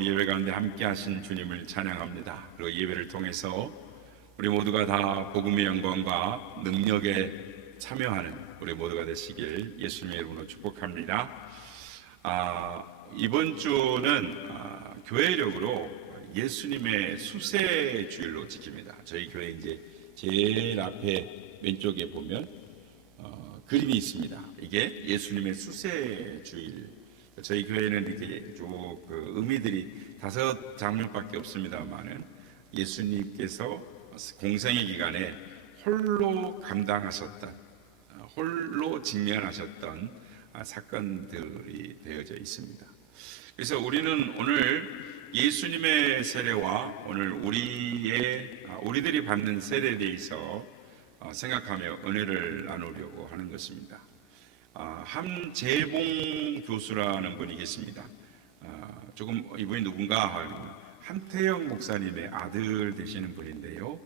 우리 예배 가운데 함께 하신 주님을 찬양합니다. 그리고 예배를 통해서 우리 모두가 다 복음의 영광과 능력에 참여하는 우리 모두가 되시길 예수님의 이름으로 축복합니다. 이번 주는 교회력으로 예수님의 수세 주일로 지킵니다. 저희 교회 이제 제일 앞에 왼쪽에 보면 그림이 있습니다. 이게 예수님의 수세 주일. 저희 교회는 이렇게 쭉 의미들이 5장면밖에 없습니다만은 예수님께서 공생의 기간에 홀로 감당하셨던, 홀로 직면하셨던 사건들이 되어져 있습니다. 그래서 우리는 오늘 예수님의 세례와 오늘 우리들이 받는 세례에 대해서 생각하며 은혜를 나누려고 하는 것입니다. 함재봉 교수라는 분이 계십니다. 조금 이분이 누군가 함태영 목사님의 아들 되시는 분인데요.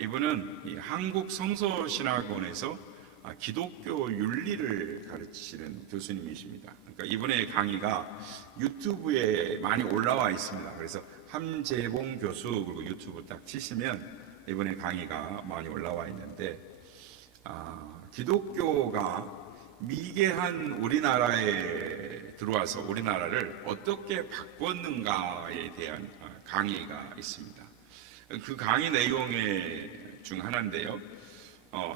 이분은 한국 성서신학원에서 기독교 윤리를 가르치시는 교수님이십니다. 그러니까 이분의 강의가 유튜브에 많이 올라와 있습니다. 그래서 함재봉 교수 그리고 유튜브 딱 치시면 이번에 강의가 많이 올라와 있는데 기독교가 미개한 우리나라에 들어와서 우리나라를 어떻게 바꿨는가에 대한 강의가 있습니다. 그 강의 내용 중 하나인데요.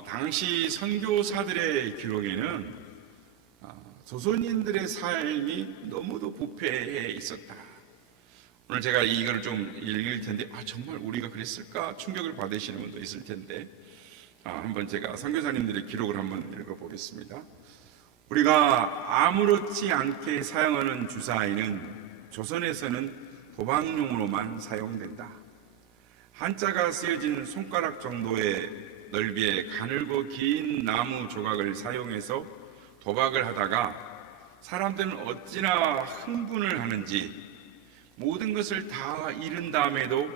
당시 선교사들의 기록에는 조선인들의 삶이 너무도 부패해 있었다. 오늘 제가 이걸 좀 읽을 텐데 정말 우리가 그랬을까 충격을 받으시는 분도 있을 텐데 한번 제가 선교사님들의 기록을 한번 읽어보겠습니다. 우리가 아무렇지 않게 사용하는 주사위는 조선에서는 도박용으로만 사용된다. 한자가 쓰여진 손가락 정도의 넓이의 가늘고 긴 나무 조각을 사용해서 도박을 하다가 사람들은 어찌나 흥분을 하는지 모든 것을 다 잃은 다음에도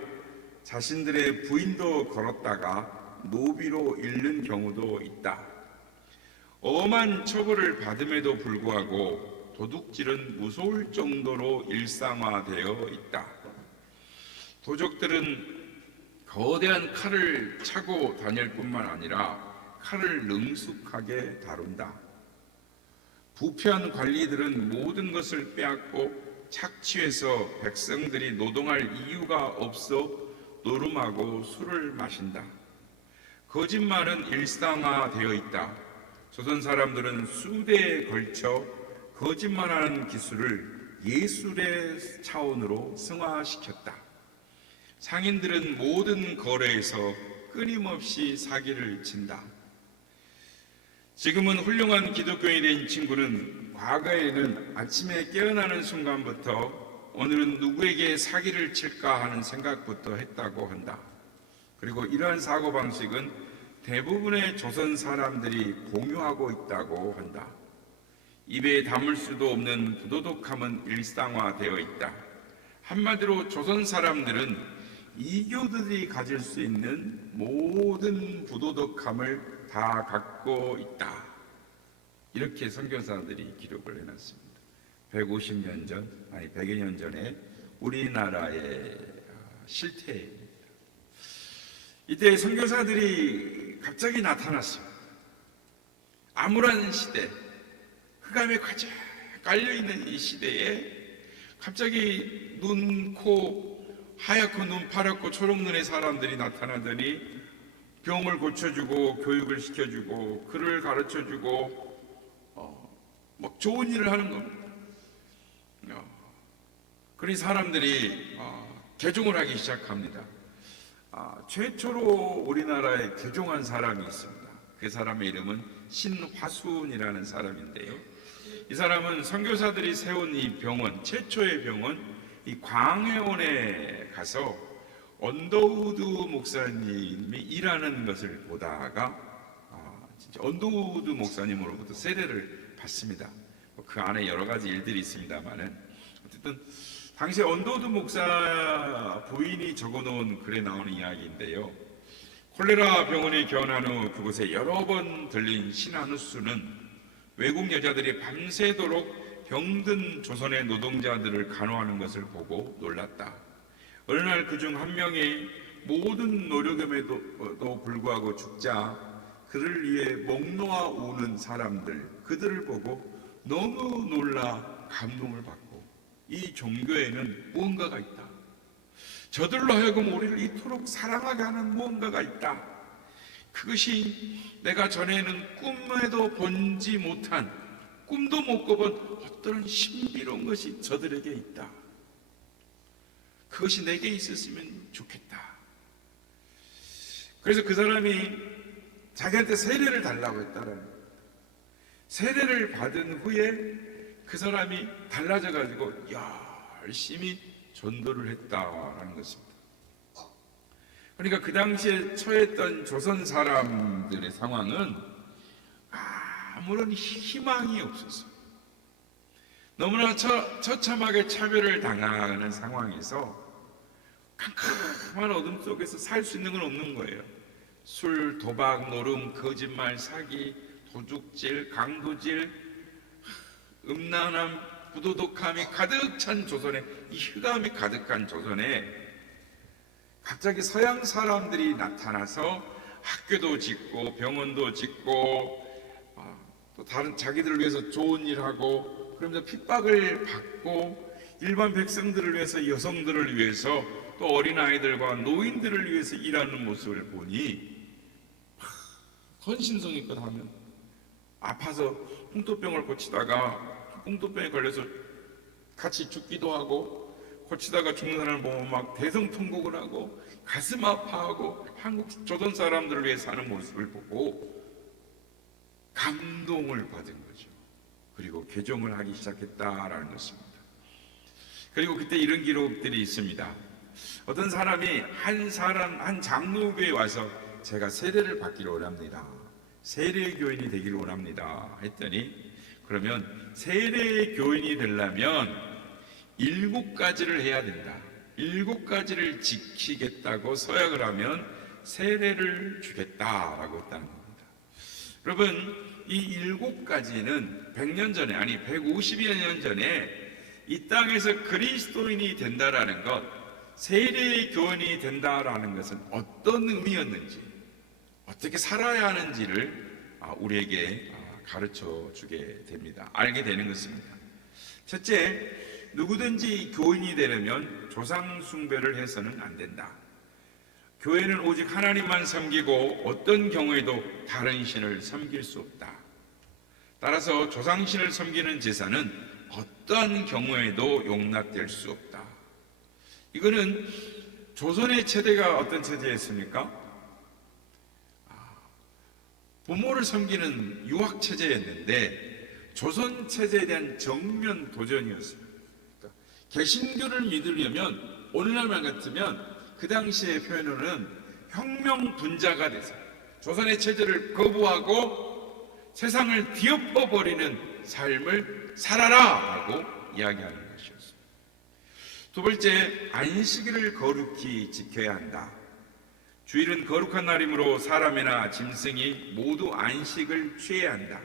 자신들의 부인도 걸었다가 노비로 잃는 경우도 있다. 엄한 처벌을 받음에도 불구하고 도둑질은 무서울 정도로 일상화되어 있다. 도적들은 거대한 칼을 차고 다닐 뿐만 아니라 칼을 능숙하게 다룬다. 부패한 관리들은 모든 것을 빼앗고 착취해서 백성들이 노동할 이유가 없어 노름하고 술을 마신다. 거짓말은 일상화되어 있다. 조선 사람들은 수대에 걸쳐 거짓말하는 기술을 예술의 차원으로 승화시켰다. 상인들은 모든 거래에서 끊임없이 사기를 친다. 지금은 훌륭한 기독교인인 친구는 과거에는 아침에 깨어나는 순간부터 오늘은 누구에게 사기를 칠까 하는 생각부터 했다고 한다. 그리고 이러한 사고방식은 대부분의 조선 사람들이 공유하고 있다고 한다. 입에 담을 수도 없는 부도덕함은 일상화되어 있다. 한마디로 조선 사람들은 이교들이 가질 수 있는 모든 부도덕함을 다 갖고 있다. 이렇게 선교사들이 기록을 해놨습니다. 150년 전, 100여 년 전에 우리나라의 실태입니다. 이때 선교사들이 갑자기 나타났어요. 암울한 시대, 흑암에 가득 깔려있는 이 시대에 갑자기 눈, 코 하얗고 눈 파랗고 초록눈의 사람들이 나타나더니 병을 고쳐주고 교육을 시켜주고 글을 가르쳐주고 막 좋은 일을 하는 겁니다. 그런 사람들이 개종을 하기 시작합니다. 최초로 우리나라에 개종한 사람이 있습니다. 그 사람의 이름은 신화순이라는 사람인데요. 이 사람은 선교사들이 세운 이 병원, 최초의 병원, 이 광해원에 가서 언더우드 목사님이 일하는 것을 보다가 진짜 언더우드 목사님으로부터 세례를 받습니다. 그 안에 여러 가지 일들이 있습니다만은 어쨌든 당시 언더우드 목사 부인이 적어놓은 글에 나오는 이야기인데요. 콜레라 병원에 개원한 후 그곳에 여러 번 들린 신한우수는 외국 여자들이 밤새도록 병든 조선의 노동자들을 간호하는 것을 보고 놀랐다. 어느 날 그중 한 명이 모든 노력임에도 불구하고 죽자 그를 위해 목 놓아 우는 사람들, 그들을 보고 너무 놀라 감동을 받고 이 종교에는 무언가가 있다. 저들로 하여금 우리를 이토록 사랑하게 하는 무언가가 있다. 그것이 내가 전에는 꿈에도 본지 못한, 꿈도 못 꿔본 어떤 신비로운 것이 저들에게 있다. 그것이 내게 있었으면 좋겠다. 그래서 그 사람이 자기한테 세례를 달라고 했다는 거예요. 세례를 받은 후에 그 사람이 달라져 가지고 열심히 전도를 했다라는 것입니다. 그러니까 그 당시에 처했던 조선 사람들의 상황은 아무런 희망이 없었어요. 너무나 처참하게 차별을 당하는 상황에서 캄캄한 어둠 속에서 살 수 있는 건 없는 거예요. 술, 도박, 노름, 거짓말, 사기, 도둑질, 강도질, 음란함, 부도덕함이 가득 찬 조선에, 이 흑암이 가득한 조선에 갑자기 서양 사람들이 나타나서 학교도 짓고 병원도 짓고 또 다른 자기들을 위해서 좋은 일하고 그러면서 핍박을 받고 일반 백성들을 위해서, 여성들을 위해서, 또 어린아이들과 노인들을 위해서 일하는 모습을 보니 헌신성의껏 하면 아파서 홍토병을 고치다가 홍토병에 걸려서 같이 죽기도 하고, 고치다가 죽는 사람을 보면 막 대성통곡을 하고 가슴 아파하고 한국 조선 사람들을 위해 사는 모습을 보고 감동을 받은 거죠. 그리고 개종을 하기 시작했다라는 것입니다. 그리고 그때 이런 기록들이 있습니다. 어떤 사람이 한 장로교에 와서 제가 세례를 받기를 원합니다. 세례교인이 되기를 원합니다. 했더니 그러면 세례교인이 되려면 7가지를 해야 된다. 7가지를 지키겠다고 서약을 하면 세례를 주겠다라고 했다는 겁니다. 여러분, 이 7가지는 100년 전에, 아니 150여 년 전에 이 땅에서 그리스도인이 된다라는 것, 세례교인이 된다라는 것은 어떤 의미였는지, 어떻게 살아야 하는지를 우리에게 가르쳐 주게 됩니다. 알게 되는 것입니다. 첫째, 누구든지 교인이 되려면 조상 숭배를 해서는 안 된다. 교회는 오직 하나님만 섬기고 어떤 경우에도 다른 신을 섬길 수 없다. 따라서 조상신을 섬기는 제사는 어떤 경우에도 용납될 수 없다. 이거는 조선의 체제가 어떤 체제였습니까? 부모를 섬기는 유학 체제였는데 조선 체제에 대한 정면 도전이었습니다. 그러니까 개신교를 믿으려면 오늘날만 같으면 그 당시의 표현으로는 혁명 분자가 돼서 조선의 체제를 거부하고 세상을 뒤엎어버리는 삶을 살아라 라고 이야기하는 것이었습니다. 두 번째, 안식일을 거룩히 지켜야 한다. 주일은 거룩한 날이므로 사람이나 짐승이 모두 안식을 취해야 한다.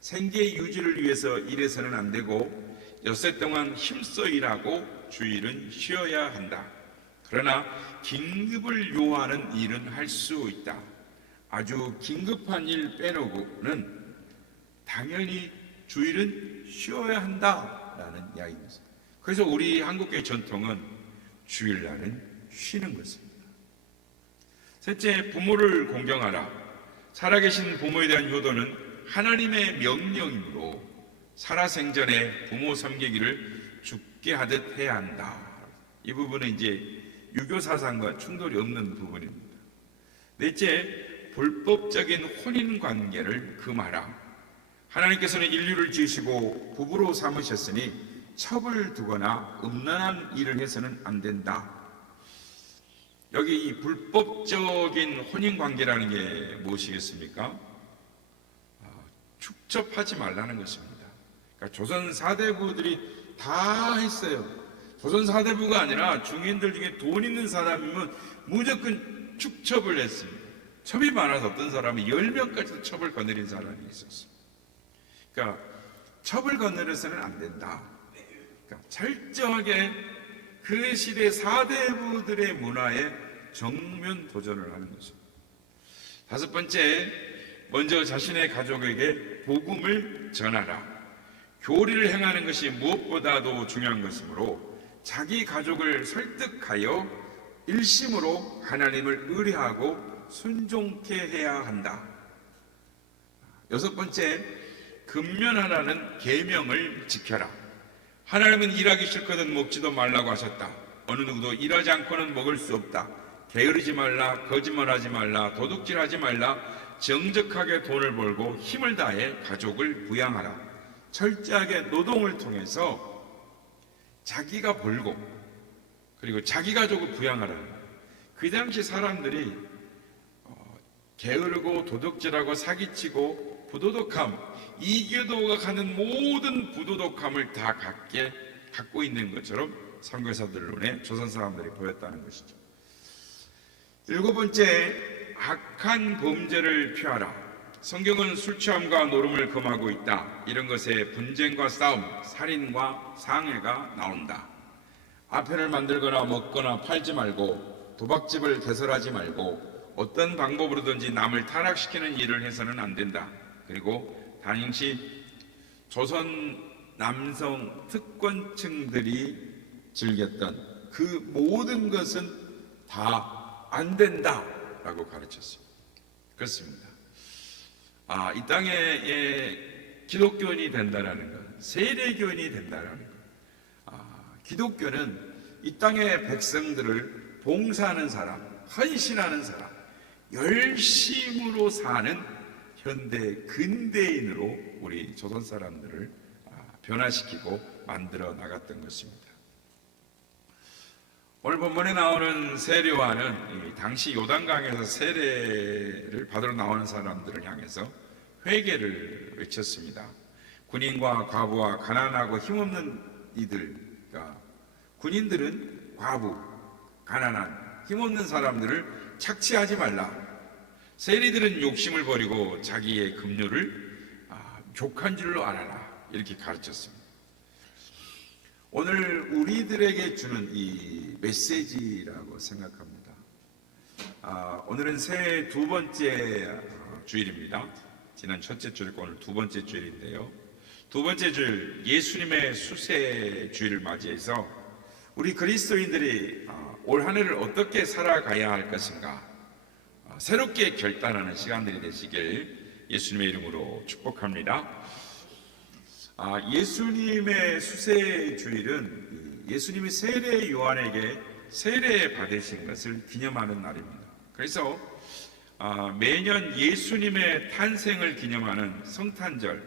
생계 유지를 위해서 일해서는 안 되고 엿새 동안 힘써 일하고 주일은 쉬어야 한다. 그러나 긴급을 요하는 일은 할 수 있다. 아주 긴급한 일 빼놓고는 당연히 주일은 쉬어야 한다라는 이야기입니다. 그래서 우리 한국의 전통은 주일날은 쉬는 것입니다. 셋째, 부모를 공경하라. 살아계신 부모에 대한 효도는 하나님의 명령이므로 살아생전에 부모 섬기기를 죽게 하듯 해야 한다. 이 부분은 이제 유교 사상과 충돌이 없는 부분입니다. 넷째, 불법적인 혼인 관계를 금하라. 하나님께서는 인류를 지으시고 부부로 삼으셨으니 첩을 두거나 음란한 일을 해서는 안 된다. 여기 이 불법적인 혼인 관계라는 게 무엇이겠습니까? 축첩하지 말라는 것입니다. 그러니까 조선 사대부들이 다 했어요. 조선 사대부가 아니라 중인들 중에 돈 있는 사람이면 무조건 축첩을 했습니다. 첩이 많아서 어떤 사람이 10명까지도 첩을 거느린 사람이 있었어요. 그러니까 첩을 건드려서는 안 된다. 그러니까 철저하게 그 시대 사대부들의 문화에 정면 도전을 하는 것입니다. 다섯 번째, 먼저 자신의 가족에게 복음을 전하라. 교리를 행하는 것이 무엇보다도 중요한 것이므로 자기 가족을 설득하여 일심으로 하나님을 의뢰하고 순종케 해야 한다. 여섯 번째, 근면하라는 계명을 지켜라. 하나님은 일하기 싫거든 먹지도 말라고 하셨다. 어느 누구도 일하지 않고는 먹을 수 없다. 게으르지 말라, 거짓말하지 말라, 도둑질하지 말라, 정직하게 돈을 벌고 힘을 다해 가족을 부양하라. 철저하게 노동을 통해서 자기가 벌고 그리고 자기 가족을 부양하라. 그 당시 사람들이 게으르고 도둑질하고 사기치고 부도덕함, 이교도가 가는 모든 부도덕함을 다 갖고 있는 것처럼 선교사들 눈에 조선 사람들이 보였다는 것이죠. 일곱 번째, 악한 범죄를 피하라. 성경은 술 취함과 노름을 금하고 있다. 이런 것에 분쟁과 싸움, 살인과 상해가 나온다. 아편을 만들거나 먹거나 팔지 말고 도박집을 개설하지 말고 어떤 방법으로든지 남을 타락시키는 일을 해서는 안 된다. 그리고 당시 조선 남성 특권층들이 즐겼던 그 모든 것은 다 안 된다라고 가르쳤습니다. 그렇습니다. 이 땅에 기독교인이 된다라는 것, 세례교인이 된다라는 것. 기독교는 이 땅의 백성들을 봉사하는 사람, 헌신하는 사람, 열심으로 사는 현대 근대인으로 우리 조선 사람들을 변화시키고 만들어 나갔던 것입니다. 오늘 본문에 나오는 세례요한은 당시 요단강에서 세례를 받으러 나오는 사람들을 향해서 회개를 외쳤습니다. 군인과 과부와 가난하고 힘없는 이들과 군인들은 과부, 가난한 힘없는 사람들을 착취하지 말라. 세리들은 욕심을 버리고 자기의 급료를 족한 줄로 알아라. 이렇게 가르쳤습니다. 오늘 우리들에게 주는 이 메시지라고 생각합니다. 오늘은 새해 두 번째 주일입니다. 지난 첫째 주일과 오늘 두 번째 주일인데요. 두 번째 주일, 예수님의 수세 주일을 맞이해서 우리 그리스도인들이 올 한 해를 어떻게 살아가야 할 것인가 새롭게 결단하는 시간들이 되시길 예수님의 이름으로 축복합니다. 예수님의 수세 주일은 예수님이 세례 요한에게 세례 받으신 것을 기념하는 날입니다. 그래서 매년 예수님의 탄생을 기념하는 성탄절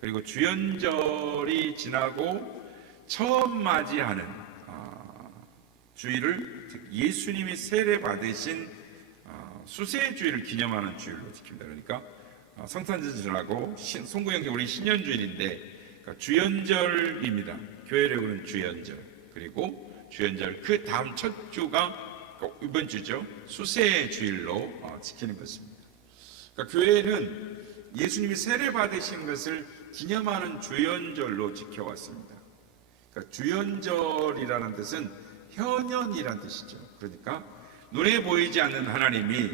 그리고 주연절이 지나고 처음 맞이하는 주일을 예수님이 세례 받으신 수세 주일을 기념하는 주일로 지킵니다. 그러니까 성탄절 지나고 송구영계 우리 신년주일인데 그러니까 주연절입니다. 교회력으로는 주연절, 그리고 주연절 그 다음 첫 주가 이번 주죠. 수세 주일로 지키는 것입니다. 그러니까 교회는 예수님이 세례 받으신 것을 기념하는 주연절로 지켜왔습니다. 그러니까 주연절이라는 뜻은 현현이라는 뜻이죠. 그러니까 눈에 보이지 않는 하나님이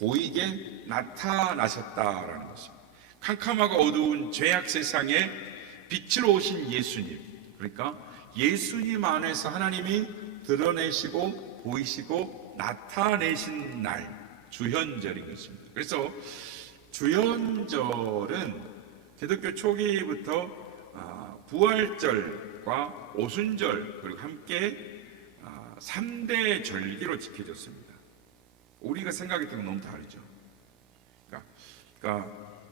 보이게 나타나셨다라는 것입니다. 캄캄하고 어두운 죄악 세상에 빛으로 오신 예수님, 그러니까 예수님 안에서 하나님이 드러내시고 보이시고 나타내신 날, 주현절인 것입니다. 그래서 주현절은 기독교 초기부터 부활절과 오순절 그리고 함께 3대 절기로 지켜졌습니다. 우리가 생각했던 건 너무 다르죠. 그러니까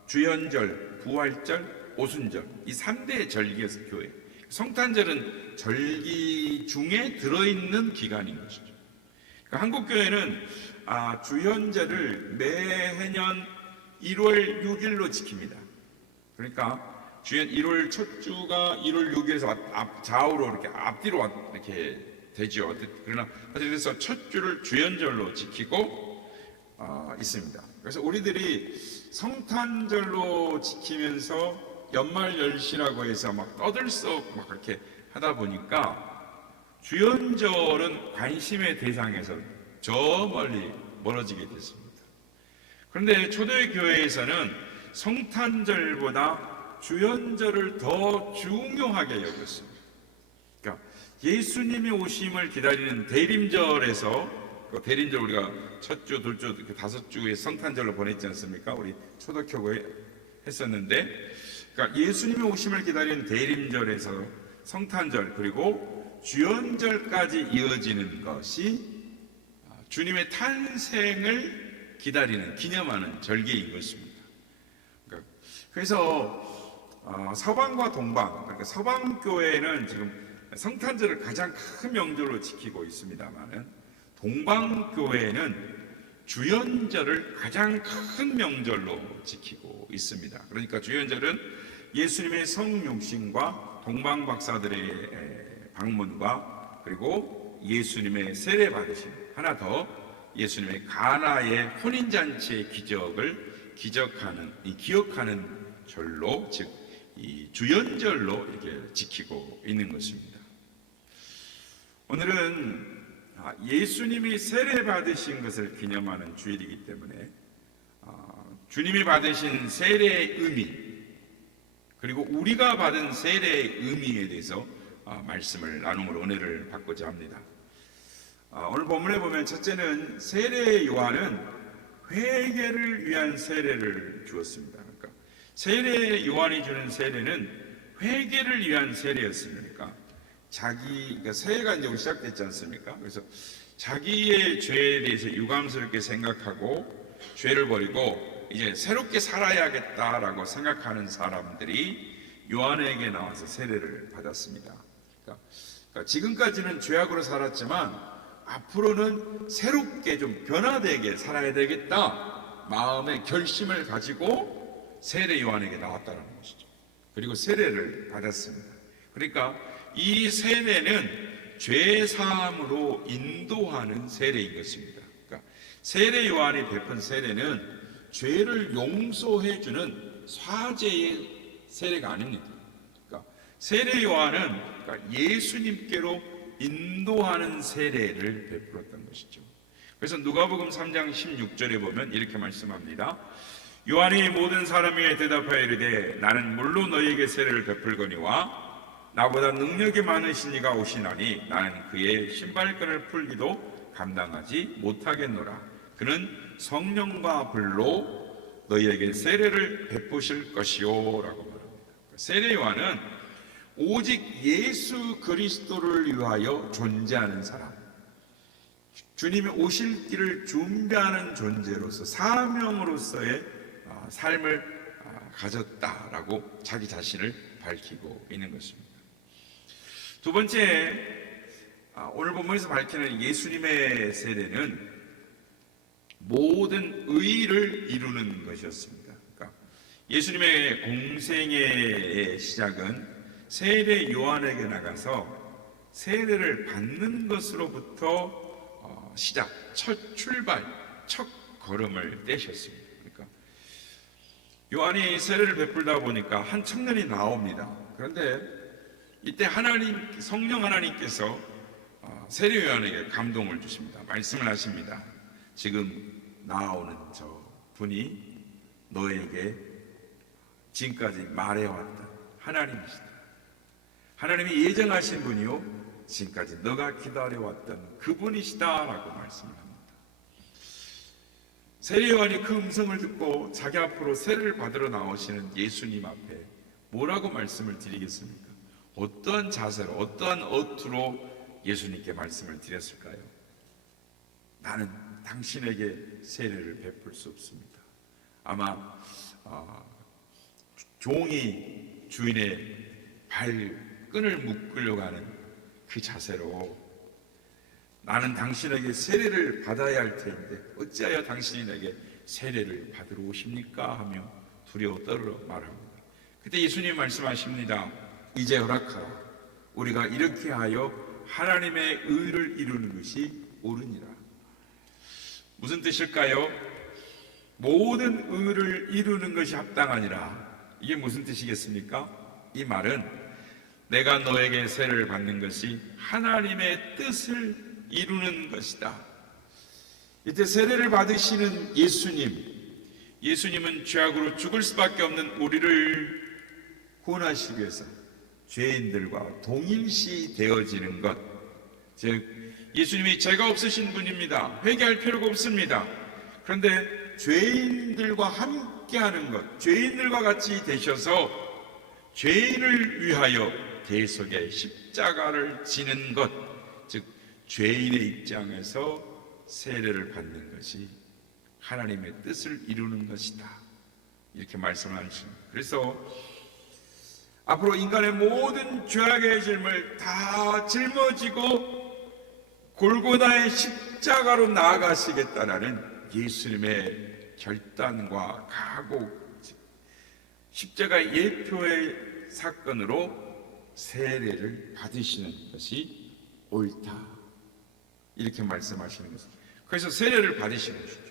주현절, 부활절, 오순절 이 3대 절기에서 교회 성탄절은 절기 중에 들어있는 기간인 것이죠. 그러니까 한국교회는 주현절을 매해년 1월 6일로 지킵니다. 그러니까 주현 1월 첫 주가 1월 6일에서 좌우로 이렇게 앞뒤로 이렇게 되죠. 그러나 그래서 첫 주를 주현절로 지키고 있습니다. 그래서 우리들이 성탄절로 지키면서 연말연시라고 해서 막 떠들썩 막 그렇게 하다 보니까 주연절은 관심의 대상에서 저 멀리 멀어지게 됐습니다. 그런데 초대 교회에서는 성탄절보다 주연절을 더 중요하게 여겼습니다. 그러니까 예수님이 오심을 기다리는 대림절에서, 그 대림절 우리가 첫 주, 둘 주, 이렇게 다섯 주의 성탄절로 보냈지 않습니까? 우리 초대교회 했었는데, 그러니까 예수님이 오심을 기다리는 대림절에서 성탄절 그리고 주연절까지 이어지는 것이 주님의 탄생을 기다리는, 기념하는 절기인 것입니다. 그러니까 그래서 서방과 동방, 그러니까 서방 교회는 지금 성탄절을 가장 큰 명절로 지키고 있습니다만은 동방 교회는 주연절을 가장 큰 명절로 지키고 있습니다. 그러니까 주연절은 예수님의 성육신과 동방 박사들의 방문과 그리고 예수님의 세례 받으심, 하나 더 예수님의 가나의 혼인잔치의 기적을 기억하는 절로, 즉 이 주연절로 이렇게 지키고 있는 것입니다. 오늘은 예수님이 세례 받으신 것을 기념하는 주일이기 때문에 주님이 받으신 세례의 의미, 그리고 우리가 받은 세례의 의미에 대해서 말씀을 나눔으로 은혜를 받고자 합니다. 오늘 본문에 보면 첫째는 세례 요한은 회개를 위한 세례를 주었습니다. 그러니까 세례 요한이 주는 세례는 회개를 위한 세례였습니다. 그러니까 새해가 이제 시작됐지 않습니까? 그래서 자기의 죄에 대해서 유감스럽게 생각하고 죄를 버리고 이제 새롭게 살아야겠다라고 생각하는 사람들이 요한에게 나와서 세례를 받았습니다. 그러니까 지금까지는 죄악으로 살았지만 앞으로는 새롭게 좀 변화되게 살아야 되겠다 마음의 결심을 가지고 세례 요한에게 나왔다는 것이죠. 그리고 세례를 받았습니다. 그러니까 이 세례는 죄 사함으로 인도하는 세례인 것입니다. 그러니까 세례 요한이 베푼 세례는 죄를 용서해 주는 사죄의 세례가 아닙니다. 그러니까 세례 요한은 예수님께로 인도하는 세례를 베풀었던 것이죠. 그래서 누가복음 3장 16절에 보면 이렇게 말씀합니다. 요한이 모든 사람 위에 대답하여 이르되 나는 물로 너희에게 세례를 베풀거니와 나보다 능력이 많으신 이가 오시나니 나는 그의 신발끈을 풀기도 감당하지 못하겠노라. 그는 성령과 불로 너희에게 세례를 베푸실 것이요 라고 말합니다. 세례 요한은 오직 예수 그리스도를 위하여 존재하는 사람, 주님이 오실 길을 준비하는 존재로서 사명으로서의 삶을 가졌다라고 자기 자신을 밝히고 있는 것입니다. 두 번째, 오늘 본문에서 밝히는 예수님의 세례는 모든 의를 이루는 것이었습니다. 그러니까 예수님의 공생애의 시작은 세례 요한에게 나가서 세례를 받는 것으로부터 시작, 첫 출발, 첫 걸음을 떼셨습니다. 그러니까 요한이 세례를 베풀다 보니까 한 청년이 나옵니다. 그런데 이때 성령 하나님께서 세례 요한에게 감동을 주십니다. 말씀을 하십니다. 지금 나오는 저 분이 너에게 지금까지 말해왔던 하나님이시다. 하나님이 예정하신 분이요 지금까지 너가 기다려왔던 그분이시다라고 말씀을 합니다. 세례 요한이 그 음성을 듣고 자기 앞으로 세례를 받으러 나오시는 예수님 앞에 뭐라고 말씀을 드리겠습니까? 어떠한 자세로, 어떠한 어투로 예수님께 말씀을 드렸을까요? 나는 당신에게 세례를 베풀 수 없습니다. 아마 종이 주인의 발끈을 묶으려고 하는 그 자세로 나는 당신에게 세례를 받아야 할 텐데 어찌하여 당신이 내게 세례를 받으러 오십니까? 하며 두려워 떨어 말합니다. 그때 예수님 말씀하십니다. 이제 허락하라. 우리가 이렇게 하여 하나님의 의를 이루는 것이 옳으니라. 무슨 뜻일까요? 모든 의를 이루는 것이 합당하니라. 이게 무슨 뜻이겠습니까? 이 말은 내가 너에게 세례를 받는 것이 하나님의 뜻을 이루는 것이다. 이때 세례를 받으시는 예수님은 죄악으로 죽을 수밖에 없는 우리를 구원하시기 위해서 죄인들과 동일시 되어지는 것, 즉 예수님이 죄가 없으신 분입니다. 회개할 필요가 없습니다. 그런데 죄인들과 함께하는 것, 죄인들과 같이 되셔서 죄인을 위하여 대속의 십자가를 지는 것, 즉 죄인의 입장에서 세례를 받는 것이 하나님의 뜻을 이루는 것이다, 이렇게 말씀을 하십니다. 그래서 앞으로 인간의 모든 죄악의 짐을 다 짊어지고 골고다의 십자가로 나아가시겠다라는 예수님의 결단과 각오, 십자가 예표의 사건으로 세례를 받으시는 것이 옳다, 이렇게 말씀하시는 것입니다. 그래서 세례를 받으시는 것이죠.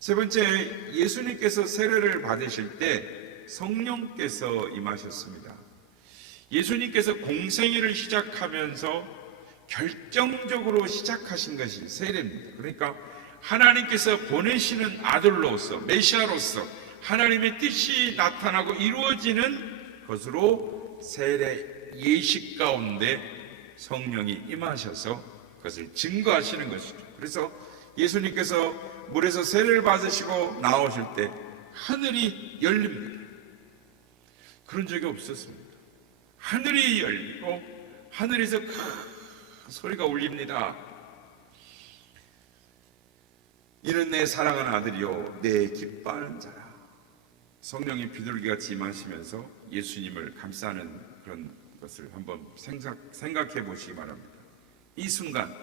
세 번째, 예수님께서 세례를 받으실 때 성령께서 임하셨습니다. 예수님께서 공생애를 시작하면서 결정적으로 시작하신 것이 세례입니다. 그러니까 하나님께서 보내시는 아들로서, 메시아로서 하나님의 뜻이 나타나고 이루어지는 것으로 세례 예식 가운데 성령이 임하셔서 그것을 증거하시는 것이죠. 그래서 예수님께서 물에서 세례를 받으시고 나오실 때 하늘이 열립니다. 그런 적이 없었습니다. 하늘이 열리고 하늘에서 큰 소리가 울립니다. 이는 내 사랑하는 아들이요 내 기뻐하는 자라. 성령이 비둘기같이 임하시면서 예수님을 감싸는 그런 것을 한번 생각해 보시기 바랍니다. 이 순간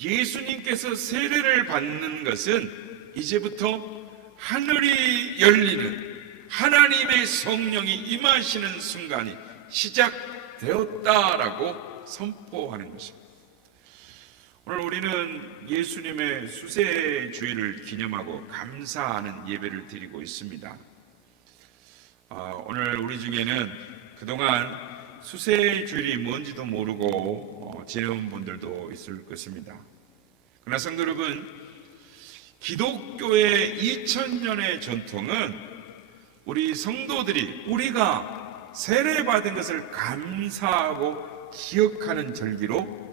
예수님께서 세례를 받는 것은 이제부터 하늘이 열리는, 하나님의 성령이 임하시는 순간이 시작되었다라고 선포하는 것입니다. 오늘 우리는 예수님의 수세 주일을 기념하고 감사하는 예배를 드리고 있습니다. 오늘 우리 중에는 그동안 수세 주일이 뭔지도 모르고 지내온 분들도 있을 것입니다. 그러나 성도 여러분, 기독교의 2000년의 전통은 우리 성도들이 우리가 세례받은 것을 감사하고 기억하는 절기로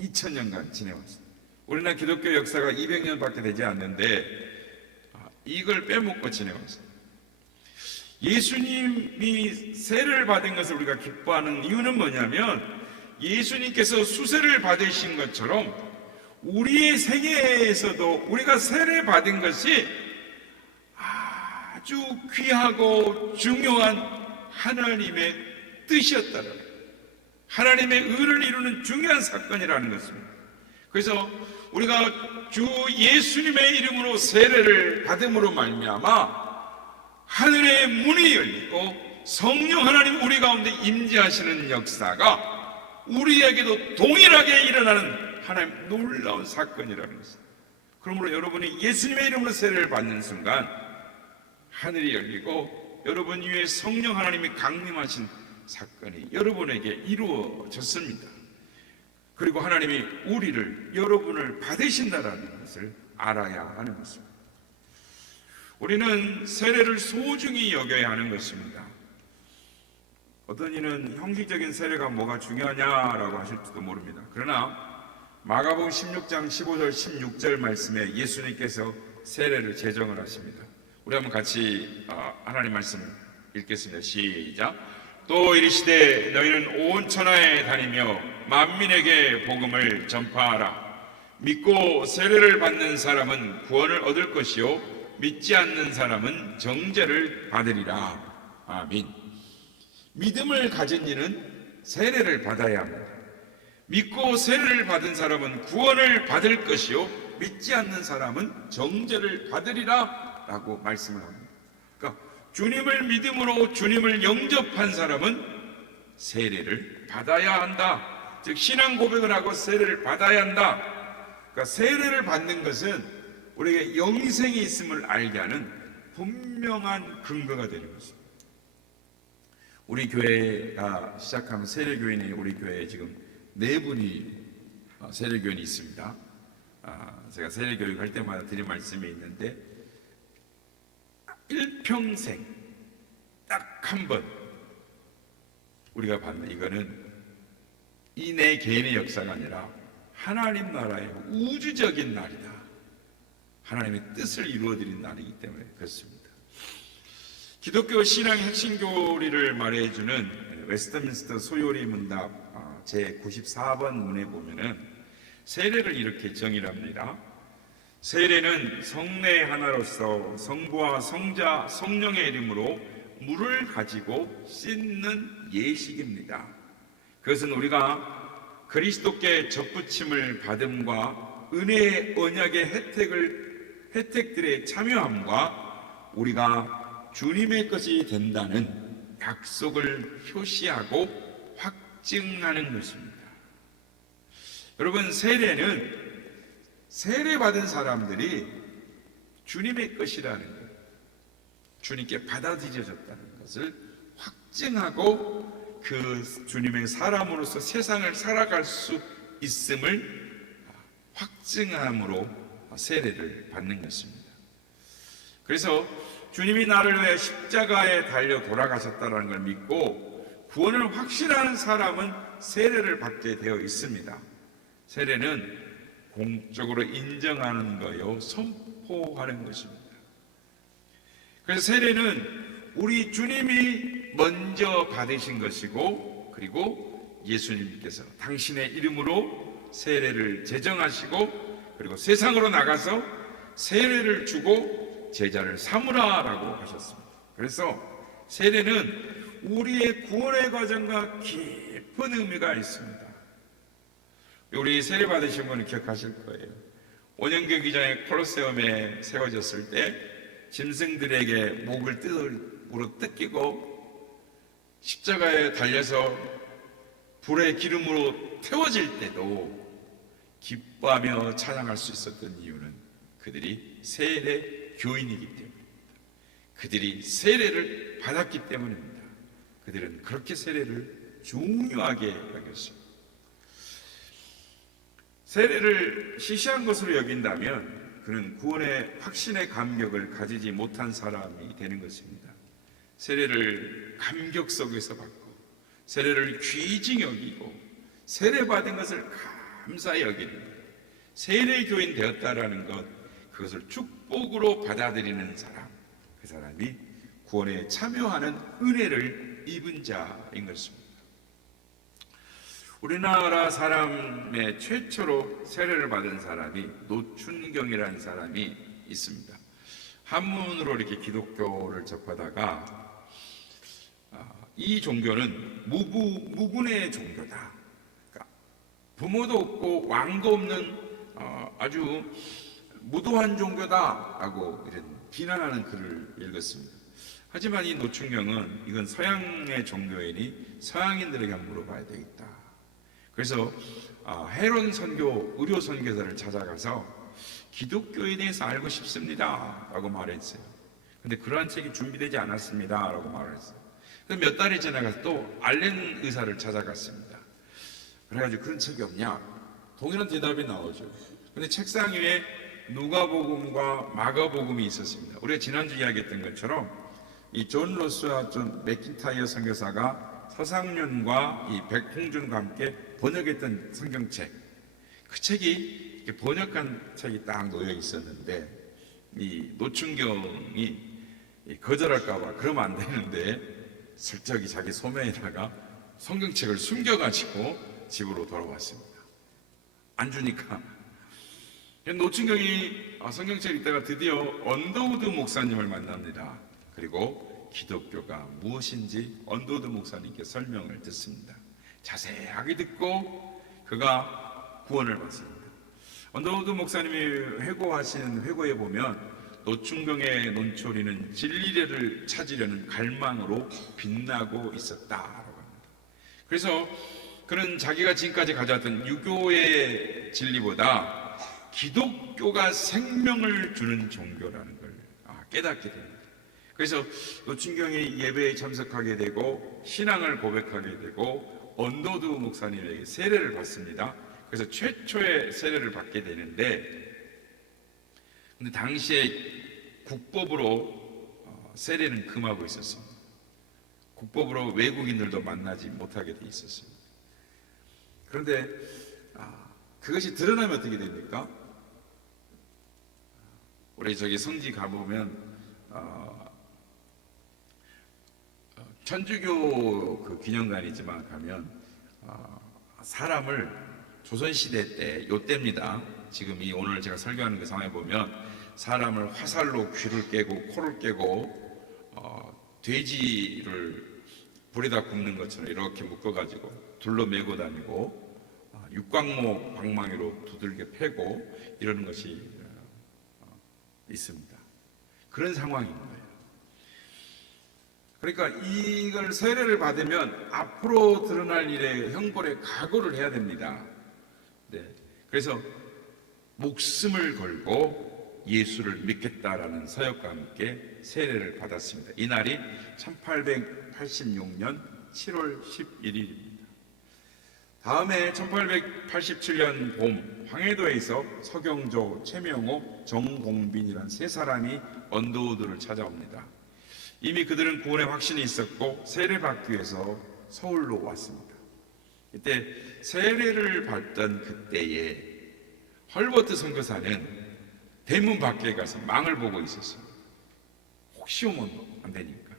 2000년간 지내왔습니다. 우리나라 기독교 역사가 200년밖에 되지 않는데 이걸 빼먹고 지내왔습니다. 예수님이 세례를 받은 것을 우리가 기뻐하는 이유는 뭐냐면 예수님께서 수세를 받으신 것처럼 우리의 생애에서도 우리가 세례 받은 것이 아주 귀하고 중요한 하나님의 뜻이었다는, 하나님의 의를 이루는 중요한 사건이라는 것입니다. 그래서 우리가 주 예수님의 이름으로 세례를 받음으로 말미암아 하늘의 문이 열리고 성령 하나님 우리 가운데 임재하시는 역사가 우리에게도 동일하게 일어나는 하나님 놀라운 사건이라는 것입니다. 그러므로 여러분이 예수님의 이름으로 세례를 받는 순간 하늘이 열리고 여러분 위에 성령 하나님이 강림하신 사건이 여러분에게 이루어졌습니다. 그리고 하나님이 여러분을 받으신다라는 것을 알아야 하는 것입니다. 우리는 세례를 소중히 여겨야 하는 것입니다. 어떤 이는 형식적인 세례가 뭐가 중요하냐라고 하실지도 모릅니다. 그러나 마가복음 16장 15절 16절 말씀에 예수님께서 세례를 제정을 하십니다. 우리 한번 같이 하나님 말씀을 읽겠습니다. 시작. 또 이르시되 너희는 온 천하에 다니며 만민에게 복음을 전파하라. 믿고 세례를 받는 사람은 구원을 얻을 것이요 믿지 않는 사람은 정죄를 받으리라. 아멘. 믿음을 가진 이는 세례를 받아야 합니다. 믿고 세례를 받은 사람은 구원을 받을 것이요 믿지 않는 사람은 정죄를 받으리라 라고 말씀을 합니다. 그러니까 주님을 믿음으로 주님을 영접한 사람은 세례를 받아야 한다. 즉 신앙 고백을 하고 세례를 받아야 한다. 그러니까 세례를 받는 것은 우리에게 영생이 있음을 알게 하는 분명한 근거가 되는 것입니다. 우리 교회가 시작하면 세례교인이 우리 교회에 지금 4분이 세례교인이 있습니다. 제가 세례교육 할 때마다 드린 말씀이 있는데 일평생 딱 한 번 우리가 받는 이거는 이 내 개인의 역사가 아니라 하나님 나라의 우주적인 날이다. 하나님의 뜻을 이루어드린 날이기 때문에 그렇습니다. 기독교 신앙의 핵심 교리를 말해주는 웨스트민스터 소요리 문답 제94번 문에 보면은 세례를 이렇게 정의합니다. 세례는 성례 하나로서 성부와 성자, 성령의 이름으로 물을 가지고 씻는 예식입니다. 그것은 우리가 그리스도께 접붙임을 받음과 은혜의 언약의 혜택들에 참여함과 우리가 주님의 것이 된다는 약속을 표시하고 확증하는 것입니다. 여러분, 세례는 세례받은 사람들이 주님의 것이라는 것, 주님께 받아들여졌다는 것을 확증하고 그 주님의 사람으로서 세상을 살아갈 수 있음을 확증함으로 세례를 받는 것입니다. 그래서 주님이 나를 위해 십자가에 달려 돌아가셨다는 걸 믿고 구원을 확신하는 사람은 세례를 받게 되어 있습니다. 세례는 공적으로 인정하는 거요, 선포하는 것입니다. 그래서 세례는 우리 주님이 먼저 받으신 것이고, 그리고 예수님께서 당신의 이름으로 세례를 제정하시고, 그리고 세상으로 나가서 세례를 주고 제자를 삼으라라고 하셨습니다. 그래서 세례는 우리의 구원의 과정과 깊은 의미가 있습니다. 우리 세례 받으신 분은 기억하실 거예요. 원형경기장의 콜로세움에 세워졌을 때 짐승들에게 목을 뜯으로 뜯기고 십자가에 달려서 불의 기름으로 태워질 때도 기뻐하며 찬양할 수 있었던 이유는 그들이 세례 교인이기 때문입니다. 그들이 세례를 받았기 때문입니다. 그들은 그렇게 세례를 중요하게 여겼습니다. 세례를 시시한 것으로 여긴다면 그는 구원의 확신의 감격을 가지지 못한 사람이 되는 것입니다. 세례를 감격 속에서 받고 세례를 귀중히 여기고 세례받은 것을 감사히 여기는 세례교인 되었다라는 것, 그것을 축복으로 받아들이는 사람, 그 사람이 구원에 참여하는 은혜를 입은 자인 것입니다. 우리나라 사람의 최초로 세례를 받은 사람이 노춘경이라는 사람이 있습니다. 한문으로 이렇게 기독교를 접하다가 이 종교는 무군의 종교다. 그러니까 부모도 없고 왕도 없는 아주 무도한 종교다라고 이런 비난하는 글을 읽었습니다. 하지만 이 노춘경은 이건 서양의 종교이니 서양인들에게 한번 물어봐야 되겠다. 그래서 해론 선교, 의료 선교사를 찾아가서 기독교에 대해서 알고 싶습니다 라고 말했어요. 근데 그러한 책이 준비되지 않았습니다 라고 말했어요. 그래서 몇 달이 지나가서 또 알렌 의사를 찾아갔습니다. 그래가지고 그런 책이 없냐? 동일한 대답이 나오죠. 근데 책상 위에 누가복음과 마가복음이 있었습니다. 우리가 지난주 이야기했던 것처럼 이 존 로스와 존 맥킨타이어 선교사가 서상륜과 이 백홍준과 함께 번역했던 성경책, 그 책이 번역한 책이 딱 놓여 있었는데 이 노춘경이 거절할까봐 그러면 안 되는데 슬쩍이 자기 소매에다가 성경책을 숨겨가지고 집으로 돌아왔습니다. 안 주니까 노춘경이 성경책 읽다가 드디어 언더우드 목사님을 만납니다. 그리고 기독교가 무엇인지 언더우드 목사님께 설명을 듣습니다. 자세하게 듣고 그가 구원을 받습니다. 언더우드 목사님이 회고하신 회고에 보면 노춘경의 논초리는 진리를 찾으려는 갈망으로 빛나고 있었다라고 합니다. 그래서 그는 자기가 지금까지 가져왔던 유교의 진리보다 기독교가 생명을 주는 종교라는 걸 깨닫게 됩니다. 그래서 노춘경이 예배에 참석하게 되고 신앙을 고백하게 되고 언도드 목사님에게 세례를 받습니다. 그래서 최초의 세례를 받게 되는데, 근데 당시에 국법으로 세례는 금하고 있었습니다. 국법으로 외국인들도 만나지 못하게 돼 있었습니다. 그런데 그것이 드러나면 어떻게 됩니까? 우리 저기 성지 가보면 천주교 그 기념관이지만 가면 사람을 조선시대 때 요때입니다. 지금 이 오늘 제가 설교하는 그 상황에 보면 사람을 화살로 귀를 깨고 코를 깨고 돼지를 불에다 굽는 것처럼 이렇게 묶어가지고 둘러 메고 다니고 육광목 방망이로 두들겨 패고 이러는 것이 있습니다. 그런 상황인 거예요. 그러니까 이걸 세례를 받으면 앞으로 드러날 일에 형벌에 각오를 해야 됩니다. 네. 그래서 목숨을 걸고 예수를 믿겠다라는 서약과 함께 세례를 받았습니다. 이날이 1886년 7월 11일입니다. 다음에 1887년 봄 황해도에서 서경조, 최명호, 정공빈이라는 세 사람이 언더우드를 찾아옵니다. 이미 그들은 구원의 확신이 있었고 세례받기 위해서 서울로 왔습니다. 이때 세례를 받던 그때에 헐버트 선교사는 대문 밖에 가서 망을 보고 있었어요. 혹시 오면 안 되니까.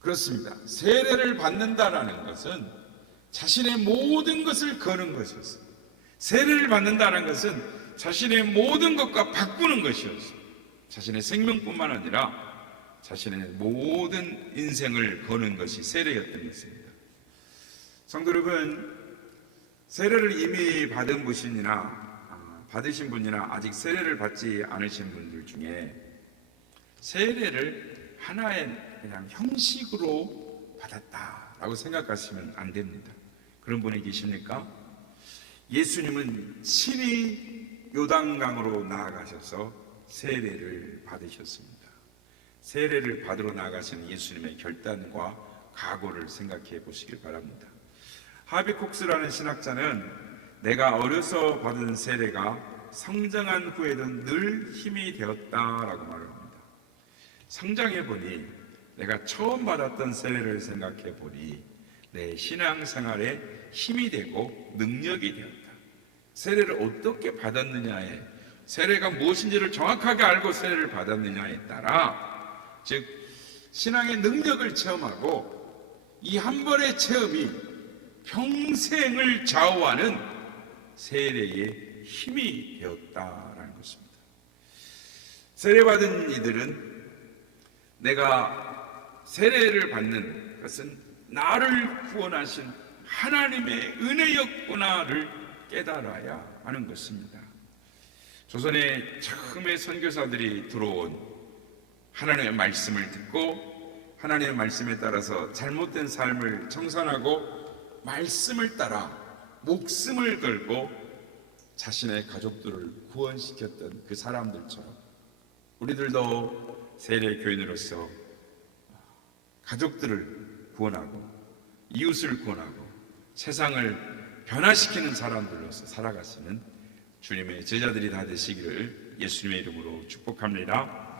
그렇습니다. 세례를 받는다라는 것은 자신의 모든 것을 거는 것이었어요. 세례를 받는다는 것은 자신의 모든 것과 바꾸는 것이었어요. 자신의 생명뿐만 아니라 자신의 모든 인생을 거는 것이 세례였던 것입니다. 성도 여러분, 세례를 이미 받은 분이나 받으신 분이나 아직 세례를 받지 않으신 분들 중에 세례를 하나의 그냥 형식으로 받았다라고 생각하시면 안 됩니다. 그런 분이 계십니까? 예수님은 친히 요단강으로 나아가셔서 세례를 받으셨습니다. 세례를 받으러 나아가시는 예수님의 결단과 각오를 생각해 보시길 바랍니다. 하비 콕스라는 신학자는 내가 어려서 받은 세례가 성장한 후에도 늘 힘이 되었다라고 말합니다. 성장해 보니 내가 처음 받았던 세례를 생각해 보니 내 신앙생활에 힘이 되고 능력이 되었다. 세례를 어떻게 받았느냐에, 세례가 무엇인지를 정확하게 알고 세례를 받았느냐에 따라, 즉 신앙의 능력을 체험하고 이 한 번의 체험이 평생을 좌우하는 세례의 힘이 되었다라는 것입니다. 세례받은 이들은 내가 세례를 받는 것은 나를 구원하신 하나님의 은혜였구나를 깨달아야 하는 것입니다. 조선에 처음에 선교사들이 들어온 하나님의 말씀을 듣고 하나님의 말씀에 따라서 잘못된 삶을 청산하고 말씀을 따라 목숨을 걸고 자신의 가족들을 구원시켰던 그 사람들처럼 우리들도 세례교인으로서 가족들을 구원하고 이웃을 구원하고 세상을 변화시키는 사람들로서 살아가시는 주님의 제자들이 다 되시기를 예수님의 이름으로 축복합니다.